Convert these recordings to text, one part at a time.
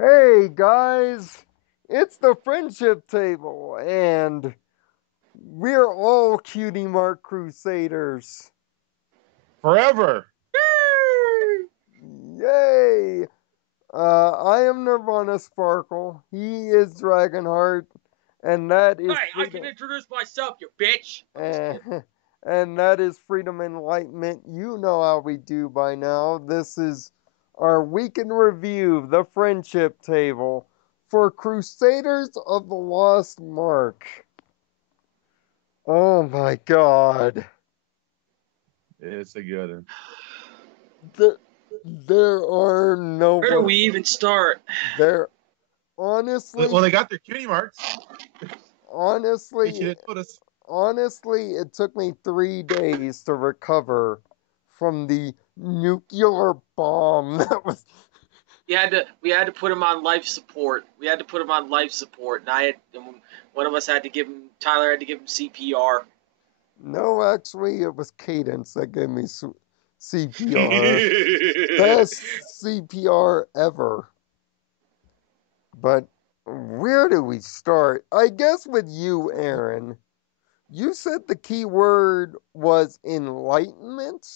Hey guys, it's the friendship table, and we're all Cutie Mark Crusaders. Forever. Yay! I am Nirvana Sparkle. He is Dragonheart, and that is Hey, I can freedom. introduce myself, you bitch. I'm just kidding. And that is freedom enlightenment. You know how we do by now. This is our week in review, the friendship table for Crusaders of the Lost Mark. Oh my god. It's a good one. There, there are no Where do we one. even start? There, honestly, Well, they got their cutie marks. In case you honestly, didn't notice. honestly, it took me 3 days to recover from the nuclear bomb that was. We had to put him on life support. And one of us had to give him. Tyler had to give him CPR. No, actually, it was Cadence that gave me CPR. Best CPR ever. But where do we start? I guess with you, Aaron. You said the key word was enlightenment?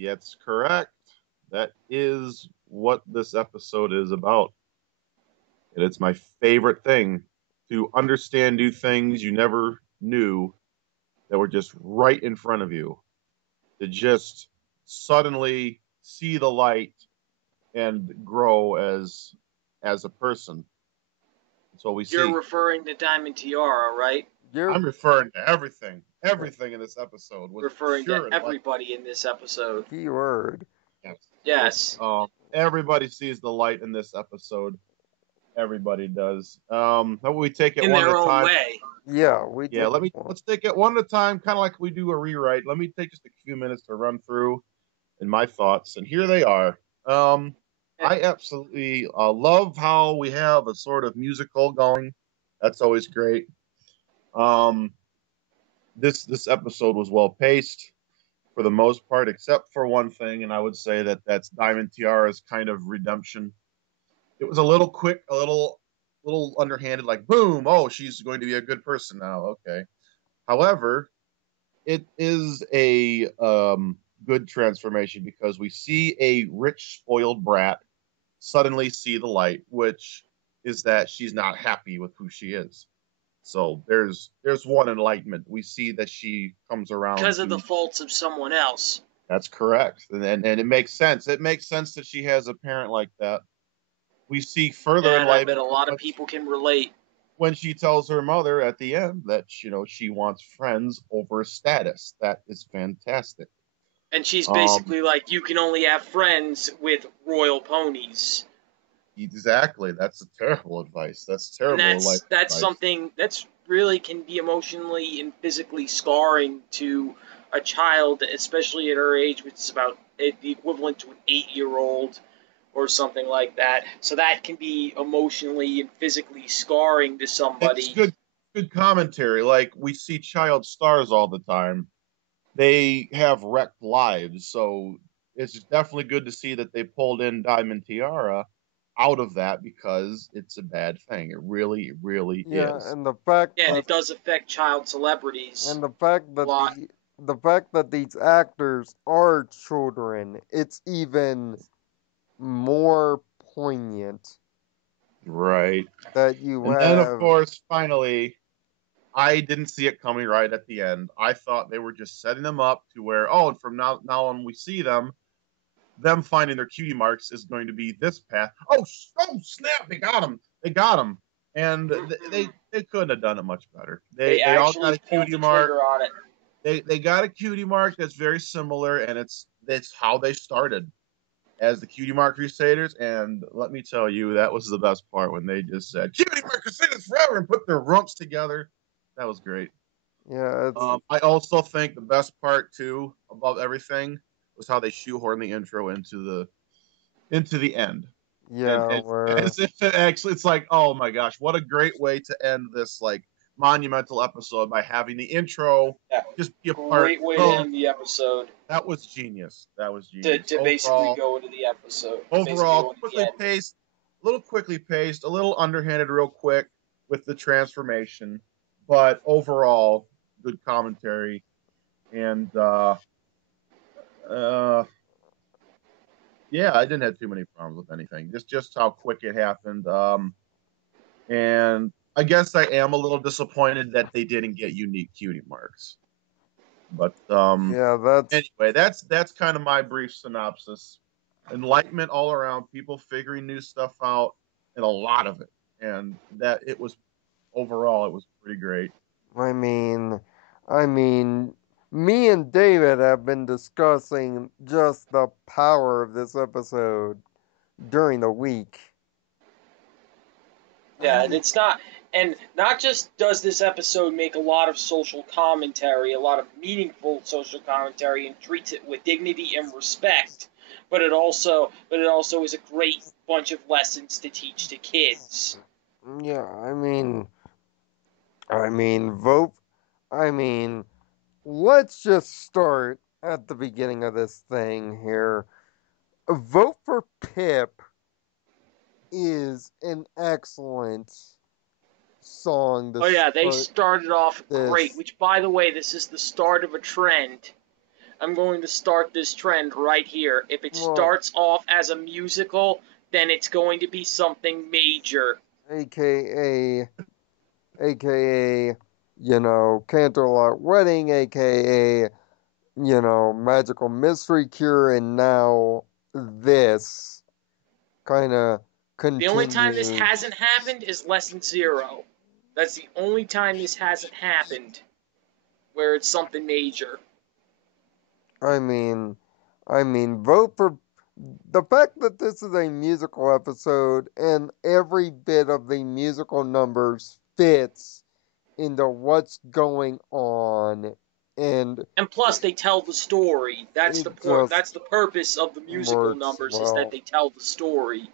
That's correct. That is what this episode is about. And it's my favorite thing to understand new things you never knew that were just right in front of you. To just suddenly see the light and grow as a person. That's what we You're see. referring to Diamond Tiara, right? You're I'm referring to everything. Everything in this episode was Referring to pure enlightenment. everybody in this episode. key word. Yes. Yes. Everybody sees the light in this episode. Everybody does. How about we take it In one at their a own time? way. Yeah, we Yeah, did. One. let's take it one at a time, kind of like we do a rewrite. Let me take just a few minutes to run through and my thoughts, and here they are. I absolutely love how we have a sort of musical going. That's always great. Um, this episode was well paced for the most part, except for one thing, and I would say that that's Diamond Tiara's kind of redemption. It was a little quick, little underhanded, like boom, oh, she's going to be a good person now. Okay. However, it is a good transformation because we see a rich, spoiled brat suddenly see the light, which is that she's not happy with who she is. So there's one enlightenment. We see that she comes around Because of the to. faults of someone else. That's correct, and it makes sense. It makes sense that she has a parent like that. We see further And I bet enlightenment a lot of people can relate. when she tells her mother at the end that she wants friends over status. That is fantastic. And she's Um, basically like, you can only have friends with royal ponies. exactly. That's a terrible advice. That's And terrible life that's advice. something that's really can be emotionally and physically scarring to a child, especially at her age, which is about the equivalent to an 8-year-old or something like that. So that can be emotionally and physically scarring to It's somebody. good commentary. Like we see child stars all the time. They have wrecked lives, so it's definitely good to see that they pulled in Diamond Tiara out of that because it's a bad thing. It really Yeah, is. Yeah, and that it does affect child celebrities and the fact a that lot. the fact that these actors are children, it's even more poignant Right. that you And then, of have. course, finally, I didn't see it coming right at the end. I thought they were just setting them up to where, oh, and from now on, we see them finding their cutie marks is going to be this path. Oh, snap! They got them. They got them, and Mm-mm. they couldn't have done it much better. They They all got actually a pulled cutie the mark. trigger on it. They got a cutie mark that's very similar, and it's how they started as the Cutie Mark Crusaders. And let me tell you, that was the best part when they just said Cutie Mark Crusaders forever and put their rumps together. That was great. Yeah, it's I also think the best part too, above everything, was how they shoehorn the intro into the end. And yeah, and where as if it actually, it's like, oh my gosh, what a great way to end this like monumental episode by having the intro Yeah, just be a part. great way to Oh, end the episode. that was genius. That was To, genius. to basically go into the episode. To basically Overall, go into the quickly end. paced, little quickly paced, a little underhanded, real quick with the transformation, but overall, good commentary and uh, yeah, I didn't have too many problems with anything. Just how quick it happened. And I guess I am a little disappointed that they didn't get unique cutie marks. But Yeah, that's anyway, that's kind of my brief synopsis. Enlightenment all around, people figuring new stuff out, and a lot of it. And that it was overall, it was pretty great. I mean, I mean, me and David have been discussing just the power of this episode during the week. Yeah, and it's not, and not just does this episode make a lot of social commentary, a lot of meaningful social commentary, and treats it with dignity and respect, but it also is a great bunch of lessons to teach to kids. Yeah, vote. I mean, let's just start at the beginning of this thing here. Vote for Pip is an excellent song to Oh yeah, they start started off great. this. Which, by the way, this is the start of a trend. I'm going to start this trend right here. If it Well, starts off as a musical, then it's going to be something major. aka, Candlelight Wedding, aka, Magical Mystery Cure, and now this kind of The only time this continues. hasn't happened is Lesson Zero. That's the only time this hasn't happened where it's something major. I mean, vote for the fact that this is a musical episode and every bit of the musical numbers fits into what's going on, and And plus, they tell the story. That's it the point. just That's the purpose of the musical works numbers, is that well. they tell the story.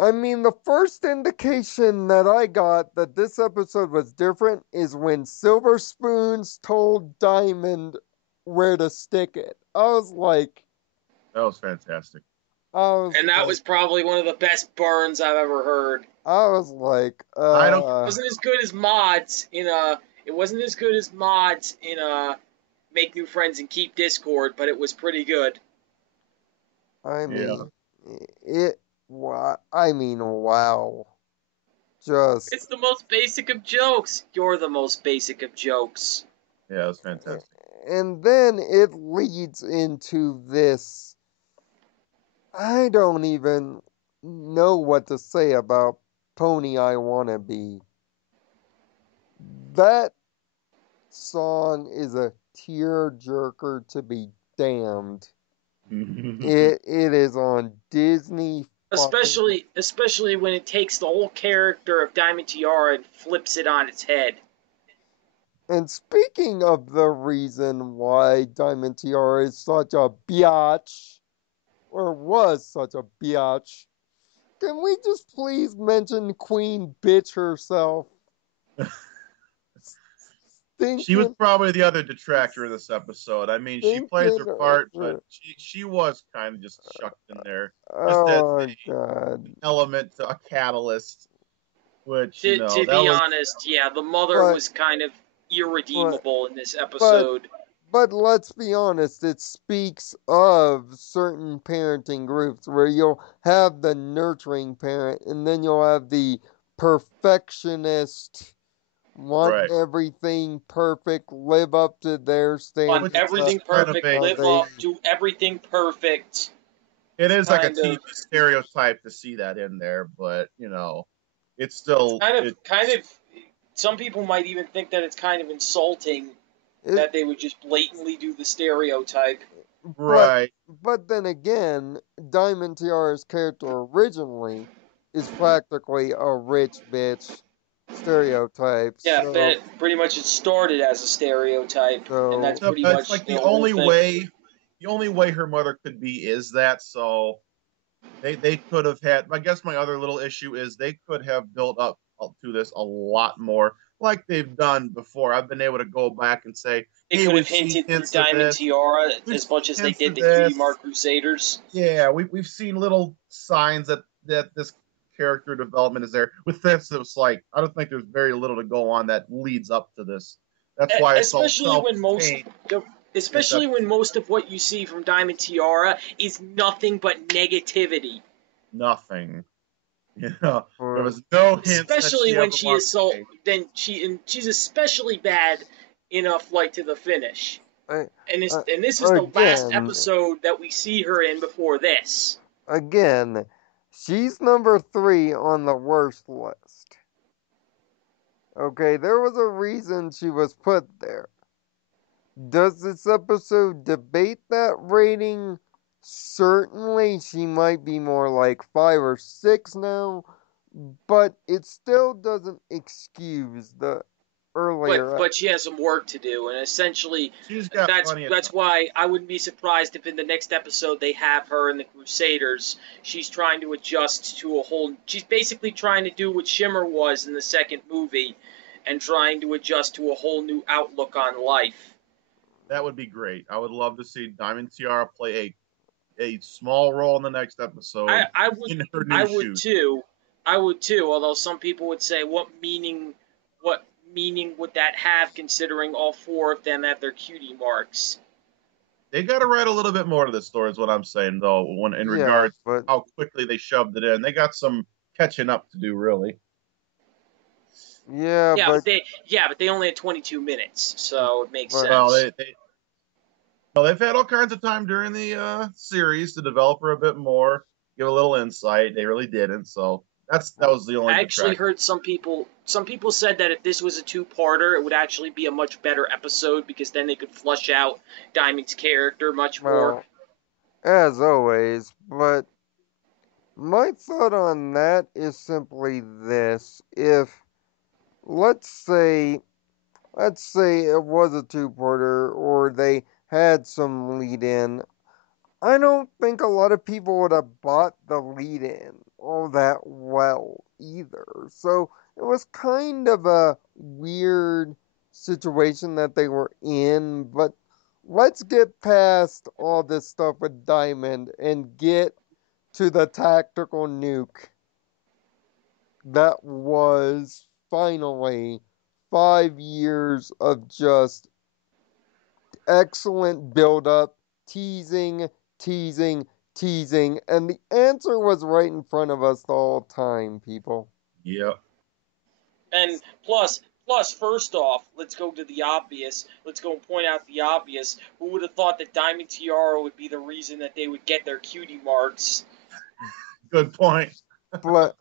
I mean, the first indication that I got that this episode was different is when Silver Spoons told Diamond where to stick it. That was fantastic. And that was probably one of the best burns I've ever heard. I was like, I don't. It wasn't as good as mods in It wasn't as good as mods in Make New Friends and Keep Discord, but it was pretty good. I Yeah. mean, wow. Just, It's the most basic of jokes. You're the most basic of jokes. Yeah, it was fantastic. and then it leads into this. I don't even know what to say about Pony I Wanna Be. That song is a tearjerker to be damned. It is on Disney. Especially when it takes the whole character of Diamond Tiara and flips it on its head. And speaking of the reason why Diamond Tiara is such a biatch, or was such a biatch, can we just please mention Queen Bitch herself? She was Stinking, probably the other detractor of this episode. I mean, she plays her stinking part, but over. she was kind of just shucked in there, just as Oh my an god. element to a catalyst. Which To that be was honest, yeah, the mother But, was kind of irredeemable in this but, episode. but let's be honest, it speaks of certain parenting groups where you'll have the nurturing parent and then you'll have the perfectionist, want right. everything perfect, live up to their On standards. Which is everything kind of perfect, a. live up to everything perfect. It is like a Kind TV of, stereotype to see that in there, but it's still kind of. Some people might even think that it's kind of insulting It, that they would just blatantly do the stereotype. but right. but then again, Diamond Tiara's character originally is practically a rich bitch stereotype. Yeah, So but pretty much it started as a stereotype, and that's so pretty It's much like the whole thing. the only way her mother could be is that. So they could have had. I guess my other little issue is they could have built up to this a lot more, like they've done before. I've been able to go back and say, They hey, could have we've seen hinted through hints of Diamond this. Tiara We've as much seen as they hints did of the Cutie this. Mark Crusaders. Yeah, we've seen little signs that that this character development is there. With this, it was like I don't think there's very little to go on that leads up to this. That's why it's so especially when most self-contained. especially when most of what you see from Diamond Tiara is nothing but negativity. Nothing. You know, there For was no hints that Especially she when ever she wanted is to so change. she's especially bad in a Flight to the Finish. I, And uh, this is the last again, episode that we see her in before this. again, she's number 3 on the worst list. Okay, there was a reason she was put there. Does this episode debate that rating? Certainly, she might be more like 5 or 6 now, but it still doesn't excuse the earlier. But she has some work to do, and essentially She's got that's plenty of that's time. why I wouldn't be surprised if in the next episode they have her in the Crusaders. She's trying to adjust to a whole. She's basically trying to do what Shimmer was in the second movie, and trying to adjust to a whole new outlook on life. That would be great. I would love to see Diamond Tiara play a small role in the next episode I would in her I new would shoes. too. I would too. Although some people would say, what meaning would that have, considering all 4 of them have their cutie marks? They got to write a little bit more to this story, is what I'm saying, though, when in Yeah, regards to but how quickly they shoved it in. They got some catching up to do, really. yeah, but But they only had 22 minutes, so it makes but Well, sense. they've had all kinds of time during the series to develop her a bit more, give a little insight. They really didn't, so that was the only I actually detraction. heard some people said that if this was a two-parter, it would actually be a much better episode because then they could flush out Diamond's character much more. well, as always, but my thought on that is simply this: if let's say it was a two-parter or they had some lead in, I don't think a lot of people would have bought the lead in all that well either. So it was kind of a weird situation that they were in, but let's get past all this stuff with Diamond and get to the tactical nuke that was finally 5 years of just excellent build up, teasing, teasing, teasing, and the answer was right in front of us the whole time, people. Yep. And plus, first off, let's go to the obvious. Let's go and point out the obvious. Who would have thought that Diamond Tiara would be the reason that they would get their cutie marks? Good point. But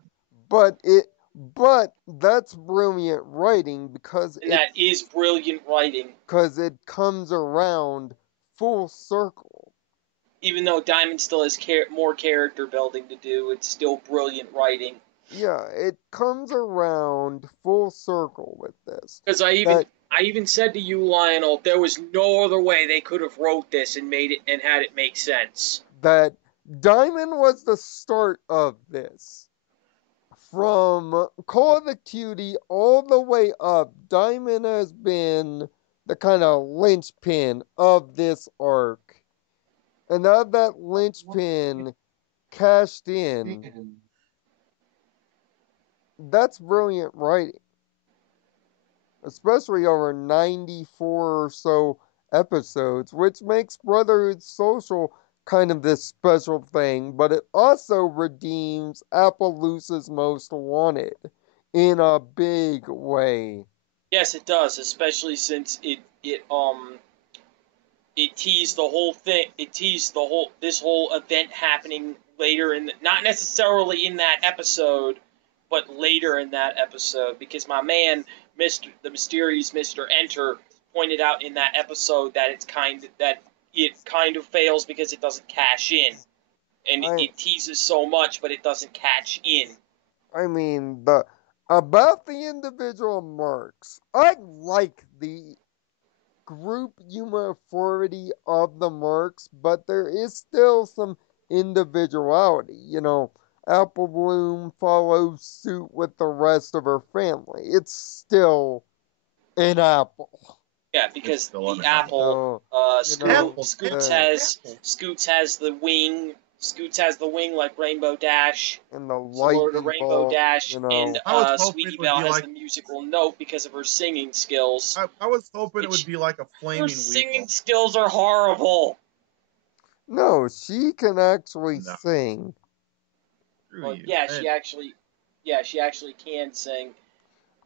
but that's brilliant writing because And that is brilliant writing. it comes around full circle. Even though Diamond still has more character building to do, it's still brilliant writing. Yeah, it comes around full circle with this. Because I even said to you, Lionel, there was no other way they could have wrote this and made it and had it make sense. That Diamond was the start of this. From Call of the Cutie all the way up, Diamond has been the kind of linchpin of this arc. And now that linchpin cashed in, that's brilliant writing. Especially over 94 or so episodes, which makes Brotherhood Social kind of this special thing, but it also redeems Appaloosa's Most Wanted in a big way. Yes, it does, especially since it teased the whole thing. It teased this whole event happening later not necessarily in that episode, but later in that episode, because my man, the mysterious Mr. Enter, pointed out in that episode that it kind of fails because it doesn't cash in, and I it teases so much, but it doesn't catch in. I mean the about the individual marks. I like the group uniformity of the marks, but there is still some individuality. Apple Bloom follows suit with the rest of her family. It's still an apple. Yeah, It's because still the an apple, So, apple. Scoots has the wing Scoots has the wing like Rainbow Dash, and the similar to lightning Rainbow bolt, Dash, you and know. I was hoping Sweetie it would Belle be has like the musical note because of her singing skills. I was hoping it would Which be like a her flaming singing weevil. skills are horrible. No, she can actually No, sing. screw Well, you. yeah, And she actually can sing.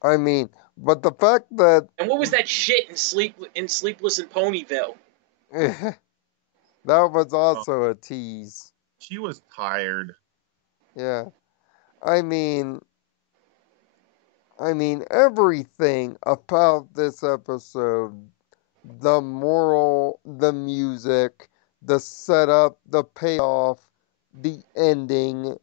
I mean, but the fact that And what was that shit in Sleepless in Ponyville? that was uh, also a tease. she was tired. Yeah. I mean, everything about this episode, the moral, the music, the setup, the payoff, the ending.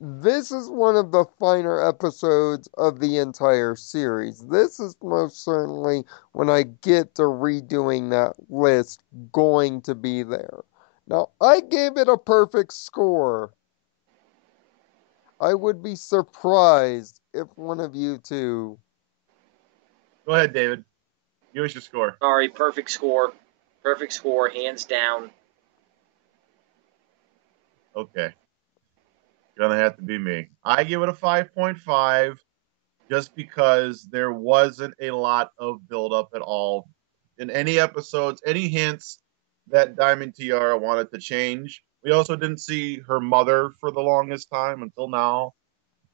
This is one of the finer episodes of the entire series. This is most certainly, when I get to redoing that list, going to be there. Now, I gave it a perfect score. I would be surprised if one of you two. Go ahead, David. Give us your score. Sorry, perfect score. Perfect score, hands down. Okay. Gonna have to be me. I give it a 5.5 just because there wasn't a lot of buildup at all in any episodes, any hints that Diamond Tiara wanted to change. We also didn't see her mother for the longest time until now.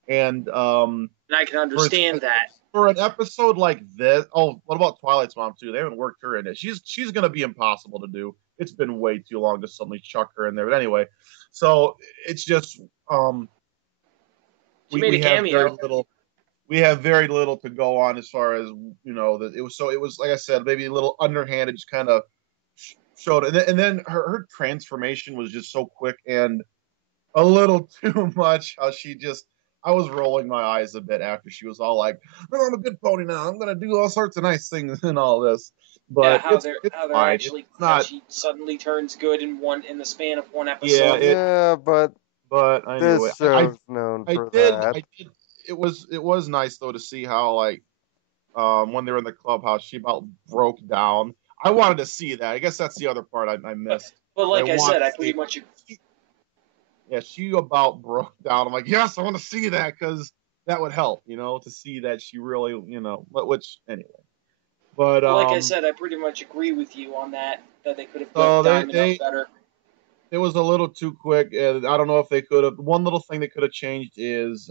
And And I can for understand that. for an episode like this, oh, what about Twilight's mom too? They haven't worked her in it. She's gonna be impossible to do. It's been way too long to suddenly chuck her in there. But anyway, so it's just She made a we have very cameo. little very little to go on as far as it was like I said, maybe a little underhanded, just kind of showed, and then her transformation was just so quick and a little too much. How she just, I was rolling my eyes a bit after she was all like, "No, I'm a good pony now. I'm gonna do all sorts of nice things and all this." Yeah, But it's how they're fine. It's actually how not. she suddenly turns good in the span of one Yeah, episode. Yeah, but but anyway, this show's known for that. I did. It was nice though to see how like when they were in the clubhouse, she about broke down. I wanted to see that. I guess that's the other part I But missed. I like I want said, I to pretty see. much Yeah, she about broke down. I'm like, yes, I want to see that because that would help, to see that she really, which anyway. But like I said, I pretty much agree with you on that. That they could have built so Diamond up better. it was a little too quick. And I don't know if they could have. One little thing they could have changed is,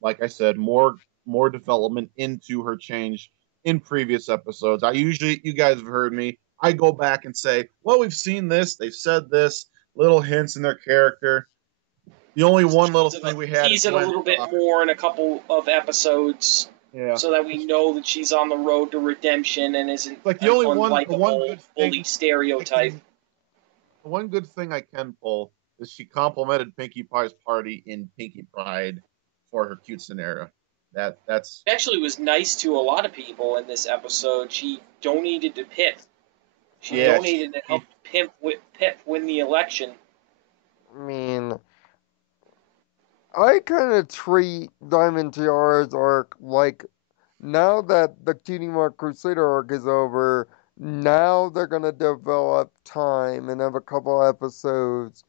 like I said, more development into her change in previous episodes. You guys have heard me. I go back and say, well, we've seen this. They've said this. Little hints in their character. The only one little thing we had Tease it a when, little bit more in a couple of episodes, yeah, so that we know that she's on the road to redemption and isn't like an the one unlikable good bully thing I stereotype. can, the one good thing I can pull is she complimented Pinkie Pie's party in Pinkie Pride for her cute scenario. That's It actually was nice to a lot of people in this episode. She donated to Pip. She yeah. donated to help Pip win the election. I mean, I kind of treat Diamond Tiara's arc like, now that the Cutie Mark Crusader arc is over, now they're gonna develop time and have a couple episodes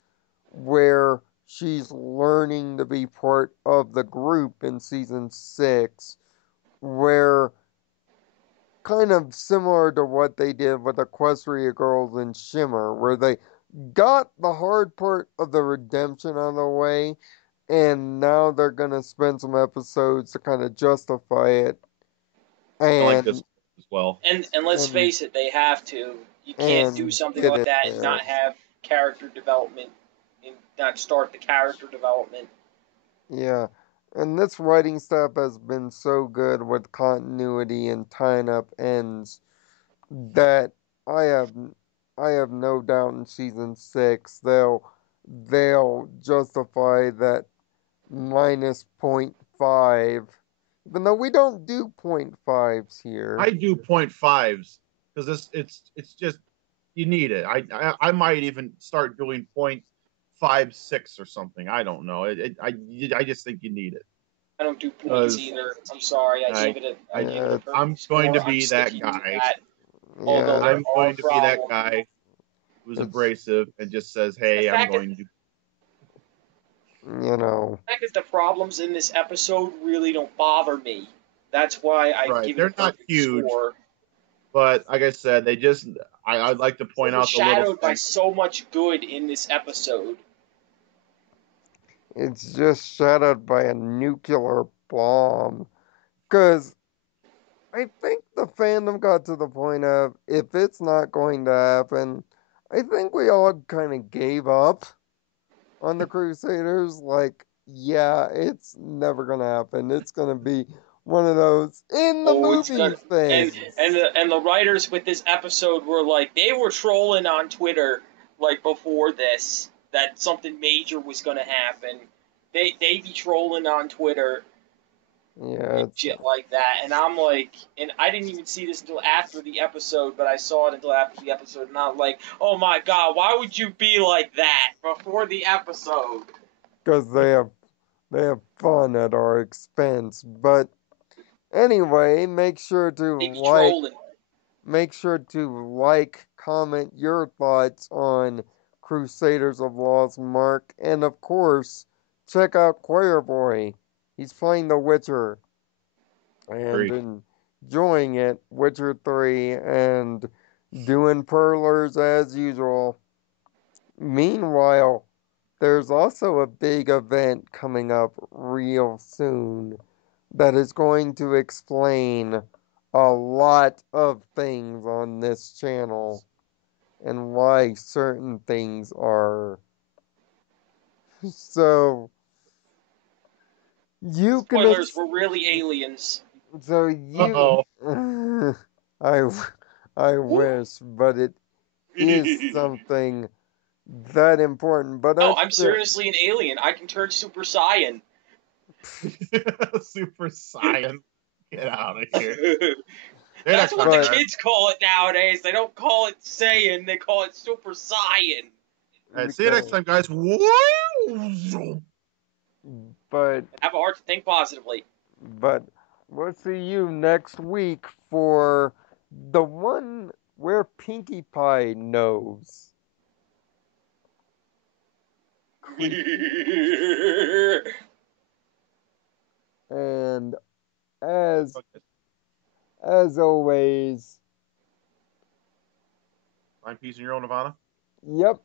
where she's learning to be part of the group in season 6, where kind of similar to what they did with Equestria Girls and Shimmer, where they got the hard part of the redemption out of the way, and now they're gonna spend some episodes to kind of justify it, I like this and as well. And let's and face it, they have to. You can't do and something get like it that and there. not have character development and not start the character development. Yeah. And this writing staff has been so good with continuity and tying up ends that I have I have no doubt in season 6 they'll justify that minus point .5, even though we don't do point .5s here. I do point fives because it's just you need it. I might even start doing 0.56 or something. I don't know. I just think you need it I don't do points because either. I'm sorry. I I I give it a Yeah, I'm perfect going score. to I'm be that sticking to guy. that. Although yeah, there I'm are going to be that problems. guy who's it's abrasive and just says, The "Hey, I'm fact that going to." you know. The fact that the problems in this episode really don't bother me. That's why I Right. give it a They're not perfect huge, score. but like I said, they just. I'd like to point out the little Overshadowed by things. so much good in this episode. It's just shadowed by a nuclear bomb. Because I think the fandom got to the point of if it's not going to happen, I think we all kind of gave up on the Crusaders. Like, yeah, it's never going to happen. It's going to be one of those in the Oh, it's got movies things. and the writers with this episode were like they were trolling on Twitter like before this that something major was going to happen. They be trolling on Twitter Yeah, and shit like that, and I'm like, and I didn't even see this until after the episode, but I saw it until after the episode, and I'm like, oh my god, why would you be like that before the episode? because they have fun at our expense. But anyway, They be trolling. make sure to like, comment your thoughts on Crusaders of Lost Mark, and of course, check out Choirboy. He's playing The Witcher and enjoying it, Witcher 3, and doing perlers as usual. Meanwhile, there's also a big event coming up real soon that is going to explain a lot of things on this channel and why certain things are. So you can Spoilers, we're really aliens. so Uh-oh. I I wish, but it is something that important. But No, I'm seriously an alien. I can turn Super Saiyan. Super Saiyan. Get out of here. That's what the But- kids call it nowadays. They don't call it Saiyan, they call it Super Saiyan. All right, see you next time, guys. Woo! but Have a heart to think positively. but we'll see you next week for the one where Pinkie Pie knows. And as Okay. as always, Find peace in your own Nirvana. yep,